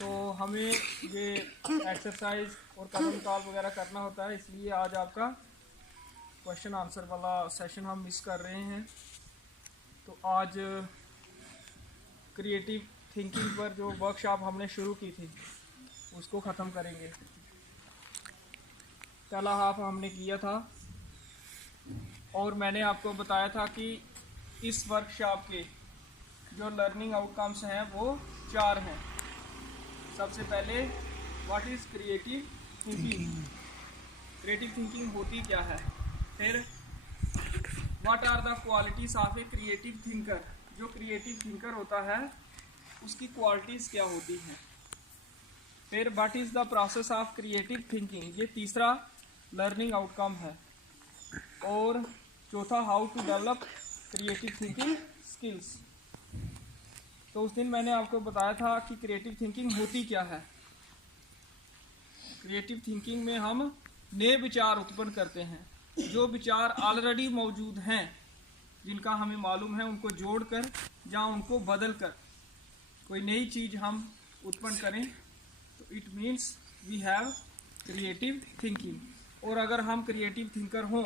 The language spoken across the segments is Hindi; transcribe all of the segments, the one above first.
तो हमें ये एक्सरसाइज और कदम ताल वगैरह करना होता है, इसलिए आज आपका क्वेश्चन आंसर वाला सेशन हम मिस कर रहे हैं। तो आज क्रिएटिव थिंकिंग पर जो वर्कशॉप हमने शुरू की थी उसको ख़त्म करेंगे। पहला हाफ हमने किया था और मैंने आपको बताया था कि इस वर्कशॉप के जो लर्निंग आउटकम्स हैं वो 4 हैं। सबसे पहले what is creative thinking, creative thinking होती क्या है। फिर what are the qualities of a creative thinker, जो क्रिएटिव थिंकर होता है उसकी क्वालिटीज़ क्या होती हैं। फिर what is the process of creative thinking, ये तीसरा लर्निंग आउटकम है। और चौथा how to develop creative thinking skills. तो उस दिन मैंने आपको बताया था कि क्रिएटिव थिंकिंग होती क्या है। क्रिएटिव थिंकिंग में हम नए विचार उत्पन्न करते हैं, जो विचार ऑलरेडी मौजूद हैं जिनका हमें मालूम है उनको जोड़कर या उनको बदल कर कोई नई चीज़ हम उत्पन्न करें, तो it means we have creative thinking. और अगर हम क्रिएटिव थिंकर हों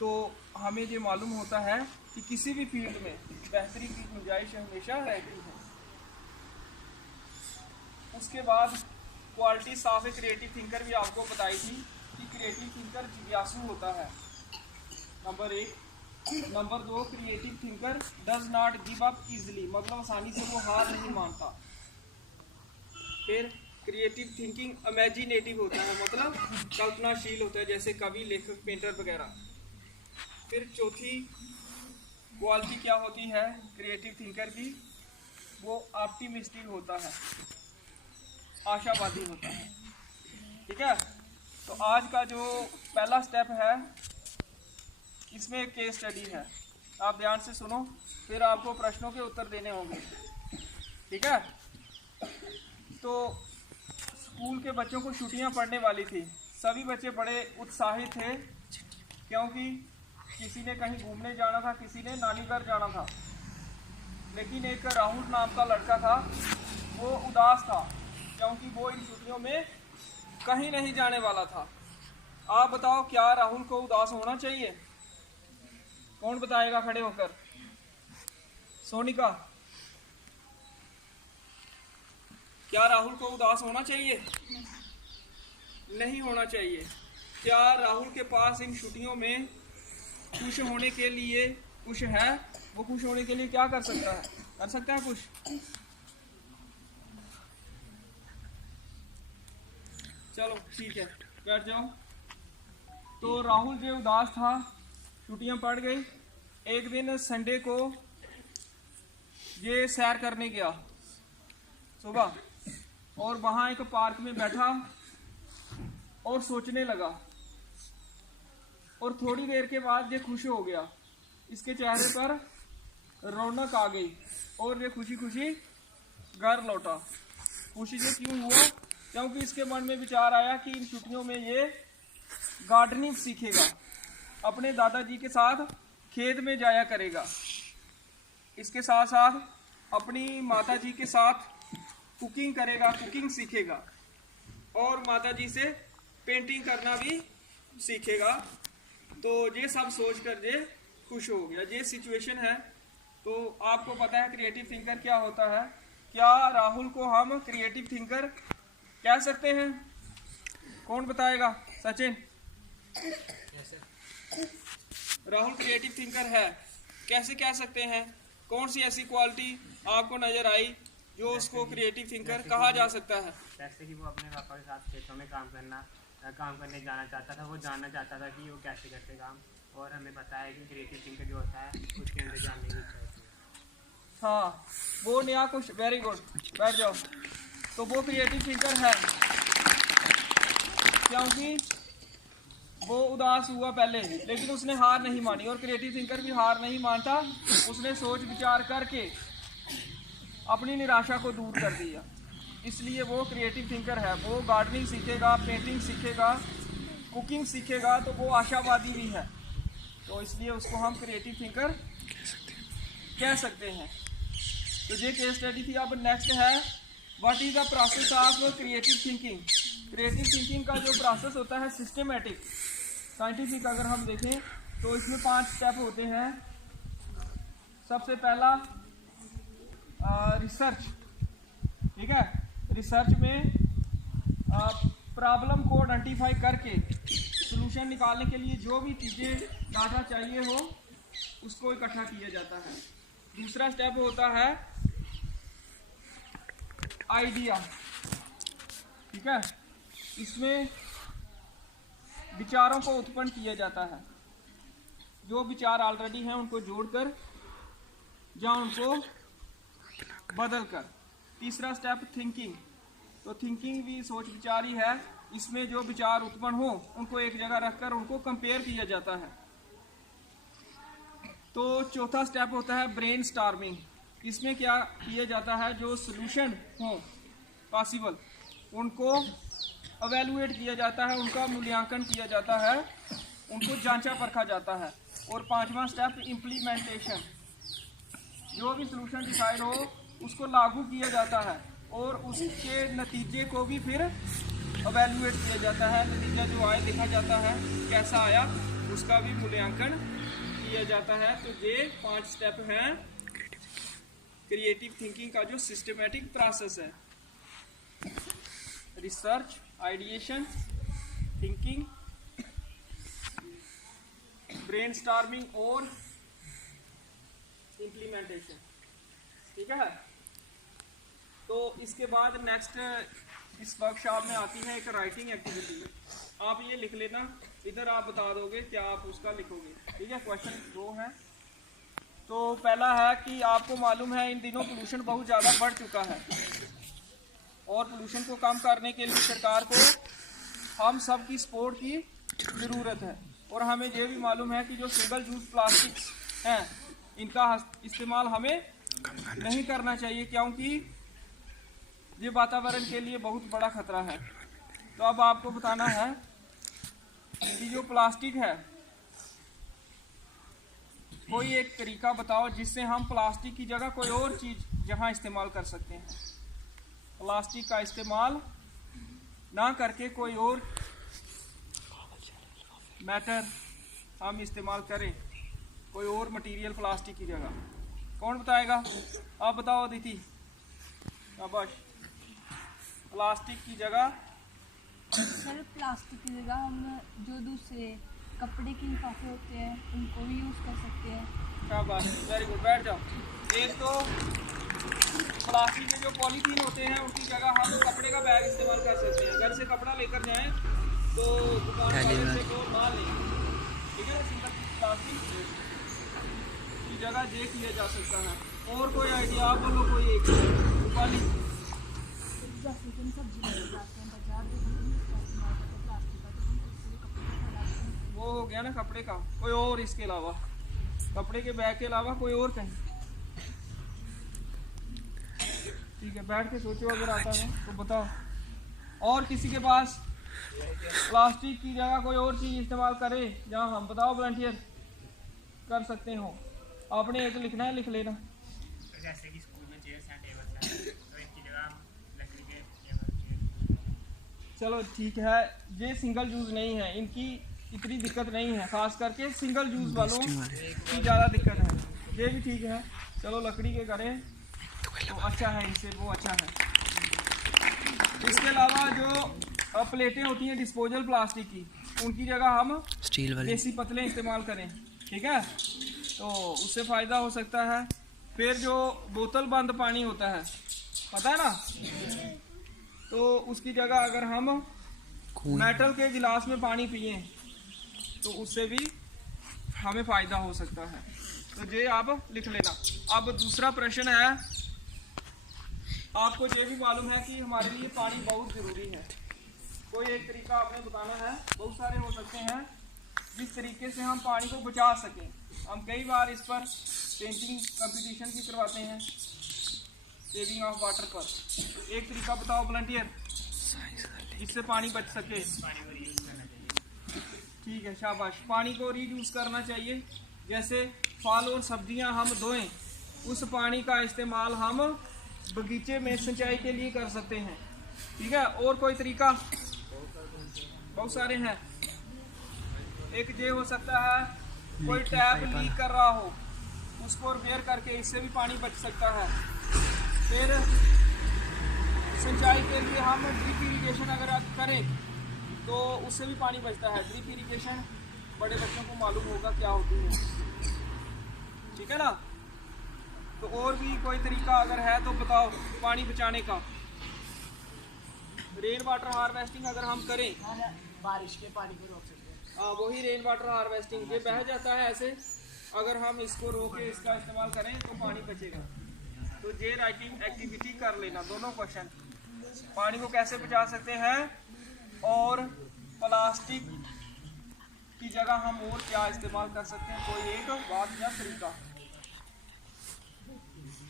तो हमें ये मालूम होता है कि किसी भी फील्ड में बेहतरी की गुंजाइश हमेशा रहती है। उसके बाद qualities of a creative thinker भी आपको बताई थी कि क्रिएटिव थिंकर जिज्ञासु होता है, number 1। Number 2, creative thinker does not give up easily, मतलब आसानी से वो हार नहीं मानता। फिर क्रिएटिव थिंकिंग इमेजिनेटिव होता है, मतलब कल्पनाशील होता है, जैसे कवि, लेखक, पेंटर वगैरह। फिर चौथी क्वालिटी क्या होती है क्रिएटिव थिंकर की, वो ऑप्टिमिस्टिक होता है, आशावादी होता है। ठीक है, तो आज का जो पहला स्टेप है इसमें एक केस स्टडी है, आप ध्यान से सुनो, फिर आपको प्रश्नों के उत्तर देने होंगे। ठीक है, तो स्कूल के बच्चों को छुट्टियां पड़ने वाली थी, सभी बच्चे बड़े उत्साहित थे क्योंकि किसी ने कहीं घूमने जाना था, किसी ने नानी घर जाना था। लेकिन एक राहुल नाम का लड़का था, वो उदास था क्योंकि वो इन छुट्टियों में कहीं नहीं जाने वाला था। आप बताओ, क्या राहुल को उदास होना चाहिए? कौन बताएगा खड़े होकर? सोनिका, क्या राहुल को उदास होना चाहिए? नहीं होना चाहिए। क्या राहुल के पास इन छुट्टियों में खुश होने के लिए कुछ है? वो खुश होने के लिए क्या कर सकता है? कर सकता है कुछ? चलो ठीक है, बैठ जाओ। तो राहुल जो उदास था, छुट्टियां पड़ गई। एक दिन संडे को ये सैर करने गया सुबह, और वहाँ एक पार्क में बैठा और सोचने लगा, और थोड़ी देर के बाद ये खुश हो गया। इसके चेहरे पर रौनक आ गई और ये खुशी खुशी घर लौटा। खुशी ये क्यों हुआ? क्योंकि इसके मन में विचार आया कि इन छुट्टियों में ये गार्डनिंग सीखेगा, अपने दादाजी के साथ खेत में जाया करेगा, इसके साथ साथ अपनी माताजी के साथ कुकिंग करेगा, कुकिंग सीखेगा, और माताजी से पेंटिंग करना भी सीखेगा। तो ये सब सोचकर ये खुश हो गया। ये सिचुएशन है। तो आपको पता है क्रिएटिव थिंकर क्या होता है। क्या राहुल को हम क्रिएटिव थिंकर कह सकते हैं? कौन बताएगा? सचिन, राहुल क्रिएटिव थिंकर है, कैसे कह सकते हैं? कौन सी ऐसी क्वालिटी आपको नजर आई जो उसको क्रिएटिव थिंकर कहा जा सकता है? जैसे कि वो अपने पापा के साथ खेतों में काम करने जाना चाहता था, वो जानना चाहता था कि वो कैसे करते काम, और हमें पता है कि क्रिएटिव थिंकर जो होता है उसके अंदर जानने की इच्छा होती है। हाँ, वो नया कुछ, वेरी गुड, बैठ जाओ। तो वो क्रिएटिव थिंकर है क्योंकि वो उदास हुआ पहले, लेकिन उसने हार नहीं मानी, और क्रिएटिव थिंकर भी हार नहीं मानता। उसने सोच विचार करके अपनी निराशा को दूर कर दिया, इसलिए वो क्रिएटिव थिंकर है। वो गार्डनिंग सीखेगा, पेंटिंग सीखेगा, कुकिंग सीखेगा, तो वो आशावादी भी है। तो इसलिए उसको हम क्रिएटिव थिंकर कह सकते हैं। तो ये केस स्टडी थी। अब नेक्स्ट है what is the process of creative thinking. Creative thinking का जो प्रोसेस होता है सिस्टमेटिक साइंटिफिक अगर हम देखें तो इसमें 5 स्टेप होते हैं। सबसे पहला रिसर्च, ठीक है। रिसर्च में प्रॉब्लम को आइडेंटिफाई करके सॉल्यूशन निकालने के लिए जो भी चीज़ें डाटा चाहिए हो उसको इकट्ठा किया जाता है। दूसरा स्टेप होता है आइडिया, ठीक है। इसमें विचारों को उत्पन्न किया जाता है, जो विचार ऑलरेडी हैं उनको जोड़कर या उनको बदलकर। तीसरा स्टेप थिंकिंग, तो थिंकिंग भी सोच विचार ही है। इसमें जो विचार उत्पन्न हो उनको एक जगह रखकर उनको कंपेयर किया जाता है। तो चौथा स्टेप होता है ब्रेन स्टॉर्मिंग। इसमें क्या किया जाता है, जो सॉल्यूशन हो पॉसिबल उनको एवेलुएट किया जाता है, उनका मूल्यांकन किया जाता है, उनको जांचा परखा जाता है। और पांचवा स्टेप इम्प्लीमेंटेशन, जो भी सॉल्यूशन डिसाइड हो उसको लागू किया जाता है और उसके नतीजे को भी फिर एवेलुएट किया जाता है। नतीजा जो आए देखा जाता है कैसा आया, उसका भी मूल्यांकन किया जाता है। तो ये 5 स्टेप हैं क्रिएटिव थिंकिंग का जो सिस्टमेटिक प्रोसेस है। रिसर्च, आइडिएशन, थिंकिंग, ब्रेनस्टॉर्मिंग और इम्प्लीमेंटेशन, ठीक है। तो इसके बाद नेक्स्ट इस वर्कशॉप में आती है एक राइटिंग एक्टिविटी। आप ये लिख लेना, इधर आप बता दोगे क्या आप उसका लिखोगे, ठीक है। क्वेश्चन 2 है। तो पहला है कि आपको मालूम है इन दिनों पोल्यूशन बहुत ज़्यादा बढ़ चुका है और पोल्यूशन को कम करने के लिए सरकार को हम सब की सपोर्ट की ज़रूरत है। और हमें ये भी मालूम है कि जो सिंगल यूज प्लास्टिक्स हैं इनका इस्तेमाल हमें नहीं करना चाहिए, क्योंकि ये वातावरण के लिए बहुत बड़ा खतरा है। तो अब आपको बताना है कि जो प्लास्टिक है, कोई एक तरीका बताओ जिससे हम प्लास्टिक की जगह कोई और चीज़ जहां इस्तेमाल कर सकते हैं। प्लास्टिक का इस्तेमाल ना करके कोई और मैटर हम इस्तेमाल करें, कोई और मटेरियल प्लास्टिक की जगह। कौन बताएगा? आप बताओ अदिति। शाबाश। प्लास्टिक की जगह सर, प्लास्टिक की जगह हम जो दूसरे कपड़े के लिफाफे होते हैं उनको भी यूज़ कर सकते हैं। शाबाश, वेरी गुड। बैठ जाओ। एक तो प्लास्टिक के जो पॉलीथीन होते हैं उनकी जगह हम कपड़े का बैग इस्तेमाल कर सकते हैं। घर से कपड़ा लेकर जाएं तो दुकान वाले से को ना लें, ठीक है ना। सिंगल प्लास्टिक की जगह ये किया जा सकता है। और कोई आइडिया आप बोलो, कोई एक रूपाली। जैसे कि हम सब्जी लेके जाते हैं बाजार, तो हम इस्तेमाल करते हैं प्लास्टिक का, तो हम उससे कपड़े को फैलाते हैं। वो हो गया ना कपड़े का। कोई और इसके अलावा, कपड़े के बैग के अलावा कोई और कहीं? ठीक है, बैठ के सोचो अगर आता है तो बताओ। और किसी के पास प्लास्टिक की जगह कोई और चीज़ इस्तेमाल करे जहाँ हम बताओ वॉलंटियर कर सकते हो। आपने एक लिखना है, लिख लेना। जैसे कि स्कूल में चेयर्स एंड टेबल्स हैं तो इनकी जगह हम लकड़ी के टेबल। चलो ठीक है, ये सिंगल यूज़ नहीं है, इनकी इतनी दिक्कत नहीं है, खास करके सिंगल यूज़ वालों की ज़्यादा दिक्कत है। ये भी ठीक है, चलो लकड़ी के करें तो अच्छा है, इनसे वो अच्छा है। इसके अलावा जो प्लेटें होती हैं डिस्पोजल प्लास्टिक की, उनकी जगह हम स्टील वाली देसी पतले इस्तेमाल करें, ठीक है। तो उससे फ़ायदा हो सकता है। फिर जो बोतल बंद पानी होता है, पता है ना, तो उसकी जगह अगर हम मेटल के गिलास में पानी पिए तो उससे भी हमें फ़ायदा हो सकता है। तो ये आप लिख लेना। अब दूसरा प्रश्न है, आपको ये भी मालूम है कि हमारे लिए पानी बहुत ज़रूरी है। कोई एक तरीका आपने बताना है, बहुत सारे हो सकते हैं जिस तरीके से हम पानी को बचा सकें। हम कई बार इस पर पेंटिंग कंपटीशन भी करवाते हैं सेविंग ऑफ वाटर पर। एक तरीका बताओ वॉलंटियर जिससे पानी बच सके। ठीक है, शाबाश। पानी को रीयूज करना चाहिए। जैसे फल और सब्जियां हम धोएं उस पानी का इस्तेमाल हम बगीचे में सिंचाई के लिए कर सकते हैं। ठीक है, और कोई तरीका? बहुत सारे हैं। एक ये हो सकता है कोई टैप लीक कर रहा हो, उसको रिपेयर करके इससे भी पानी बच सकता है। फिर सिंचाई के लिए हम ड्रिप इरिगेशन अगर करें तो उससे भी पानी बचता है। ड्रिप इरिगेशन बड़े बच्चों को मालूम होगा क्या होती है, ठीक है ना। तो और भी कोई तरीका अगर है तो बताओ पानी बचाने का। रेन वाटर हार्वेस्टिंग अगर हम करें, बारिश के पानी को रोक सकते हैं। हाँ, वही रेन वाटर हार्वेस्टिंग। ये बह जाता है ऐसे, अगर हम इसको रोक के इसका इस्तेमाल करें तो पानी बचेगा। तो ये राइटिंग एक्टिविटी कर लेना, दोनों क्वेश्चन। पानी को कैसे बचा सकते हैं और प्लास्टिक की जगह हम और क्या इस्तेमाल कर सकते हैं, कोई एक बात या तरीका।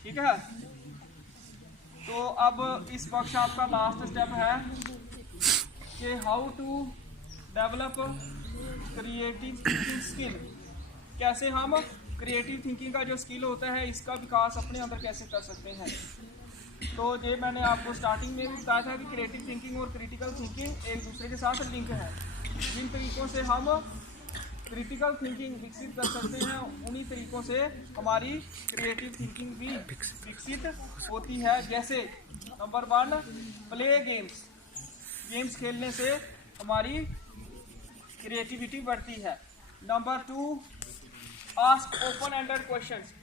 ठीक है, तो अब इस वर्कशॉप का लास्ट स्टेप है कि how to develop creative thinking skill. कैसे हम क्रिएटिव थिंकिंग का जो स्किल होता है इसका विकास अपने अंदर कैसे कर सकते हैं। तो ये मैंने आपको स्टार्टिंग में भी बताया था कि क्रिएटिव थिंकिंग और क्रिटिकल थिंकिंग एक दूसरे के साथ लिंक है। जिन तरीकों से हम क्रिटिकल थिंकिंग विकसित कर सकते हैं उन्हीं तरीकों से हमारी क्रिएटिव थिंकिंग भी विकसित होती है। जैसे नंबर 1, प्ले गेम्स। गेम्स खेलने से हमारी क्रिएटिविटी बढ़ती है। Number 2, ask open ended questions.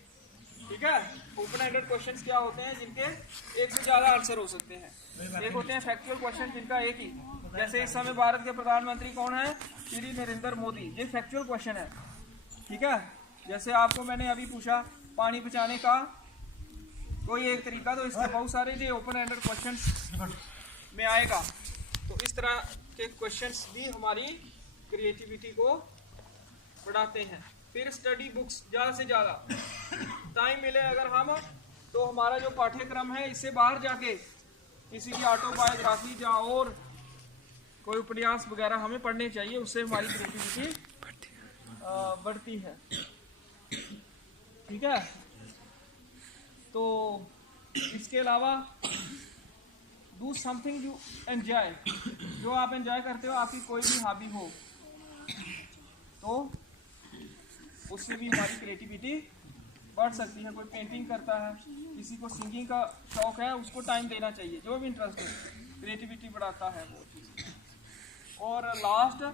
ठीक है, ओपन एंडेड क्वेश्चंस क्या होते हैं जिनके एक से ज़्यादा आंसर हो सकते हैं। एक होते हैं फैक्चुअल क्वेश्चन जिनका एक ही, जैसे इस समय भारत के प्रधानमंत्री कौन है, श्री नरेंद्र मोदी। ये फैक्चुअल क्वेश्चन है। ठीक है, जैसे आपको मैंने अभी पूछा पानी बचाने का कोई एक तरीका, तो इसके बहुत सारे जो ओपन एंडेड क्वेश्चन में आएगा। तो इस तरह के क्वेश्चंस भी हमारी क्रिएटिविटी को बढ़ाते हैं। फिर स्टडी बुक्स, ज़्यादा से ज़्यादा टाइम मिले अगर हम, तो हमारा जो पाठ्यक्रम है इससे बाहर जाके किसी की ऑटोबायोग्राफी या और कोई उपन्यास वगैरह हमें पढ़ने चाहिए, उससे हमारी क्रिएटिविटी बढ़ती है। ठीक है, तो इसके अलावा डू समथिंग यू एंजॉय। जो आप एंजॉय करते हो, आपकी कोई भी हॉबी हो, तो उससे भी हमारी क्रिएटिविटी बढ़ सकती है। कोई पेंटिंग करता है, किसी को सिंगिंग का शौक है, उसको टाइम देना चाहिए। जो भी इंटरेस्ट हो, क्रिएटिविटी बढ़ाता है वो चीज़। और last,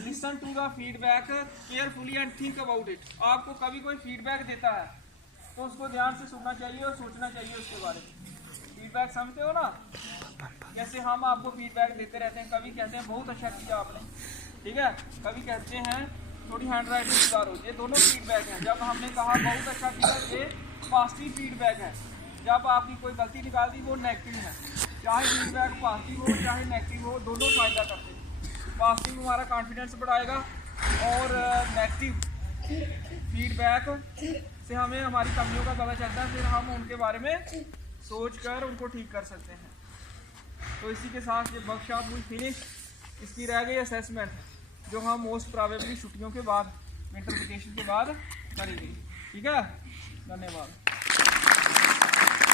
listen to the feedback carefully and think about it. आपको कभी कोई फीडबैक देता है तो उसको ध्यान से सुनना चाहिए और सोचना चाहिए उसके बारे में। फीडबैक समझते हो ना, जैसे हम आपको फीडबैक देते रहते हैं। कभी कहते हैं बहुत अच्छा किया आपने, ठीक है, कभी कहते हैं थोड़ी हैंड राइटिंग सुधारो। ये दोनों फीडबैक हैं। जब हमने कहा बहुत अच्छा किया, ये पॉजिटिव फीडबैक है। जब आपकी कोई गलती निकाल दी, वो नेगेटिव है। चाहे फीडबैक पॉजिटिव हो चाहे नेगेटिव हो, दोनों फायदा करते हैं। पॉजिटिव हमारा कॉन्फिडेंस बढ़ाएगा और नेगेटिव फीडबैक से हमें हमारी कमियों का पता चलता है, फिर हम उनके बारे में सोच कर उनको ठीक कर सकते हैं। तो इसी के साथ ये वर्कशॉप हुई फिनिश। इसकी रह गई असेसमेंट, जो हम मोस्ट प्रोबेबली छुट्टियों के बाद, विंटर वेकेशन के बाद करेंगे। ठीक है, धन्यवाद।